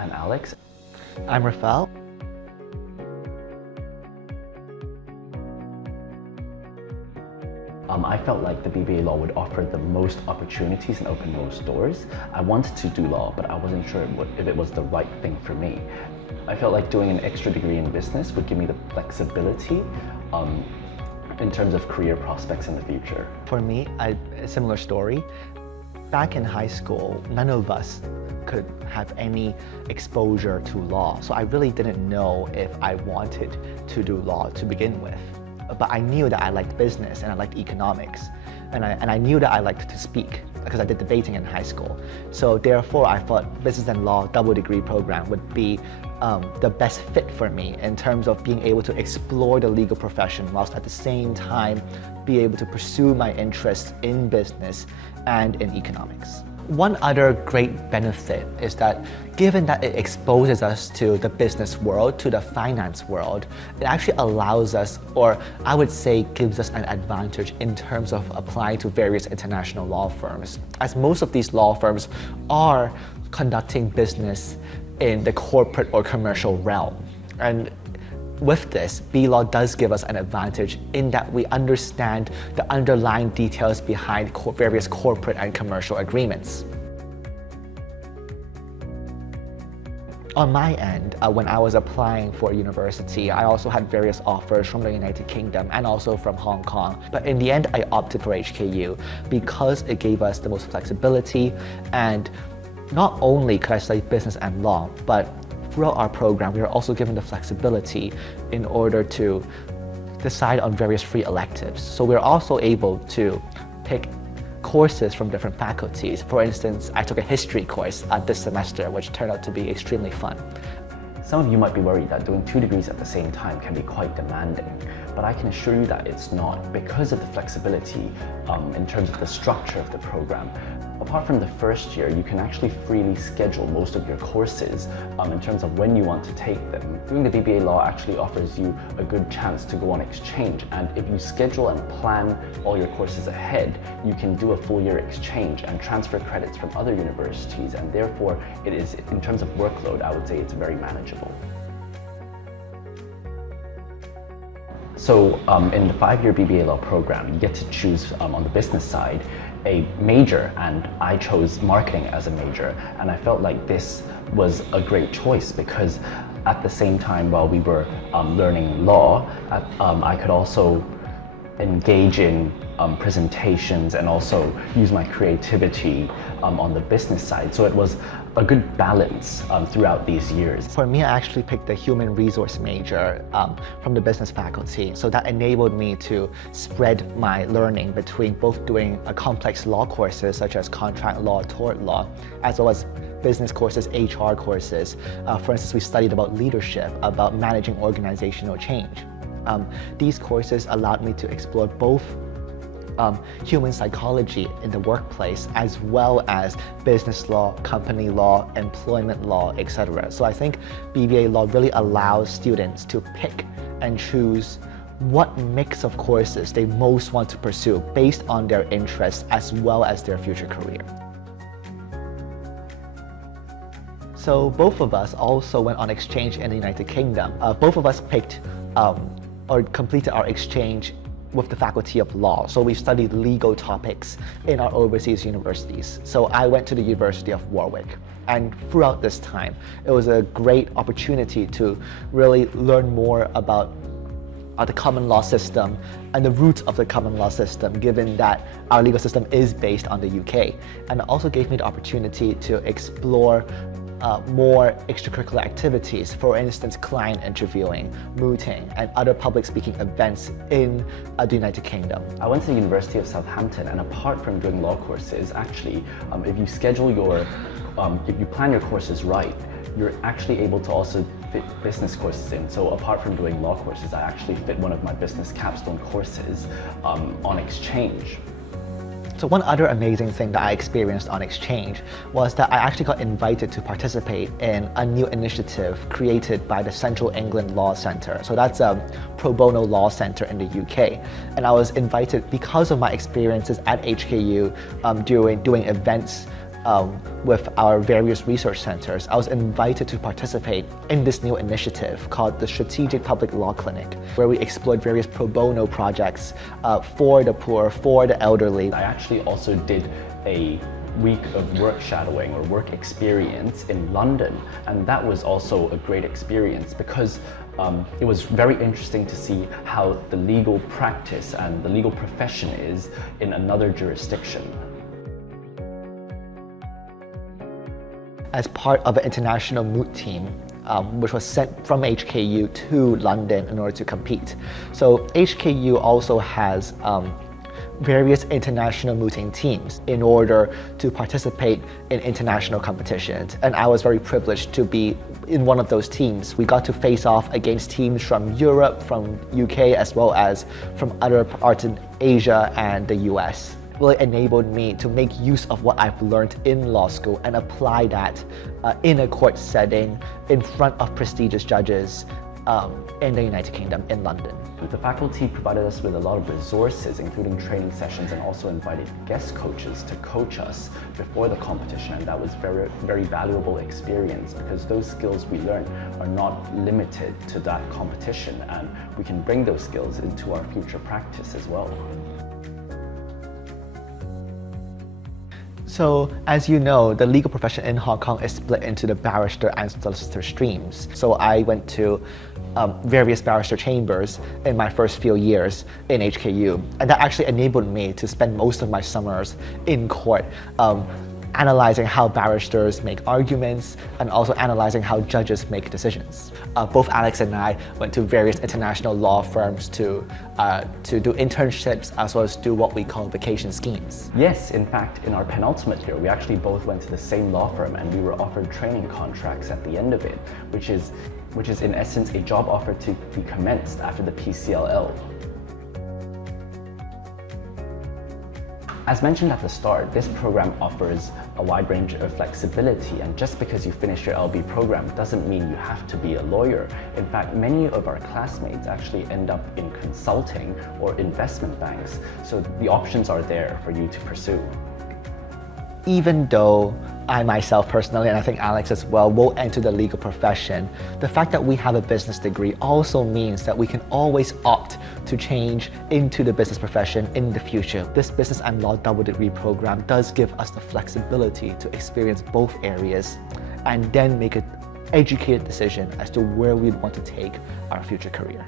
I'm Alex. I'm Rafael. I felt like the BBA law would offer the most opportunities and open most doors. I wanted to do law, but I wasn't sure if it was the right thing for me. I felt like doing an extra degree in business would give me the flexibility in terms of career prospects in the future. For me, a similar story. Back in high school, none of us could have any exposure to law, so I really didn't know if I wanted to do law to begin with. But I knew that I liked business and I liked economics, and I knew that I liked to speak because I did debating in high school. So therefore, I thought business and law double degree program would be the best fit for me in terms of being able to explore the legal profession whilst at the same time be able to pursue my interests in business and in economics. One other great benefit is that given that it exposes us to the business world, to the finance world, it actually allows us, or I would say gives us an advantage in terms of applying to various international law firms, as most of these law firms are conducting business in the corporate or commercial realm. And with this, B-Law does give us an advantage in that we understand the underlying details behind various corporate and commercial agreements. On my end, when I was applying for university, I also had various offers from the United Kingdom and also from Hong Kong. But in the end, I opted for HKU because it gave us the most flexibility, and not only could I study business and law, but throughout our program, we are also given the flexibility in order to decide on various free electives. So we're also able to pick courses from different faculties. For instance, I took a history course this semester, which turned out to be extremely fun. Some of you might be worried that doing 2 degrees at the same time can be quite demanding, but I can assure you that it's not because of the flexibility in terms of the structure of the program. Apart from the first year, you can actually freely schedule most of your courses in terms of when you want to take them. Doing the BBA law actually offers you a good chance to go on exchange, and if you schedule and plan all your courses ahead, you can do a full year exchange and transfer credits from other universities, and therefore it is, in terms of workload, I would say it's very manageable. So in the 5-year BBA law program, you get to choose on the business side a major, and I chose marketing as a major, and I felt like this was a great choice because at the same time while we were learning law, I could also engage in presentations and also use my creativity on the business side. So it was a good balance throughout these years. For me, I actually picked the human resource major from the business faculty. So that enabled me to spread my learning between both doing complex law courses such as contract law, tort law, as well as business courses, HR courses. For instance, we studied about leadership, about managing organizational change. These courses allowed me to explore both human psychology in the workplace, as well as business law, company law, employment law, etc. So I think BBA law really allows students to pick and choose what mix of courses they most want to pursue based on their interests as well as their future career. So both of us also went on exchange in the United Kingdom. Both of us picked or completed our exchange with the Faculty of Law. So we studied legal topics in our overseas universities. So I went to the University of Warwick. And throughout this time, it was a great opportunity to really learn more about the common law system and the roots of the common law system, given that our legal system is based on the UK. And it also gave me the opportunity to explore more extracurricular activities, for instance, client interviewing, mooting, and other public speaking events in the United Kingdom. I went to the University of Southampton, and apart from doing law courses, actually, if you schedule your, if you plan your courses right, you're actually able to also fit business courses in. So apart from doing law courses, I actually fit one of my business capstone courses on exchange. So one other amazing thing that I experienced on exchange was that I actually got invited to participate in a new initiative created by the Central England Law Centre. So that's a pro bono law centre in the UK. And I was invited because of my experiences at HKU doing events with our various research centers, I was invited to participate in this new initiative called the Strategic Public Law Clinic, where we explored various pro bono projects for the poor, for the elderly. I actually also did a week of work shadowing or work experience in London, and that was also a great experience because it was very interesting to see how the legal practice and the legal profession is in another jurisdiction. As part of an international Moot team, which was sent from HKU to London in order to compete. So HKU also has various international mooting teams in order to participate in international competitions. And I was very privileged to be in one of those teams. We got to face off against teams from Europe, from UK, as well as from other parts in Asia and the US. Really enabled me to make use of what I've learned in law school and apply that in a court setting in front of prestigious judges in the United Kingdom, in London. The faculty provided us with a lot of resources, including training sessions, and also invited guest coaches to coach us before the competition, and that was very, very valuable experience because those skills we learned are not limited to that competition, and we can bring those skills into our future practice as well. So, as you know, the legal profession in Hong Kong is split into the barrister and solicitor streams. So I went to various barrister chambers in my first few years in HKU, and that actually enabled me to spend most of my summers in court analyzing how barristers make arguments and also analyzing how judges make decisions. Both Alex and I went to various international law firms to do internships as well as do what we call vacation schemes. Yes, in fact, in our penultimate year, we actually both went to the same law firm and we were offered training contracts at the end of it, which is in essence a job offer to be commenced after the PCLL. As mentioned at the start, this program offers a wide range of flexibility, and just because you finish your LB program doesn't mean you have to be a lawyer. In fact, many of our classmates actually end up in consulting or investment banks, so the options are there for you to pursue. Even though I myself personally, and I think Alex as well, will enter the legal profession, the fact that we have a business degree also means that we can always opt to change into the business profession in the future. This business and law double degree program does give us the flexibility to experience both areas and then make an educated decision as to where we want to take our future career.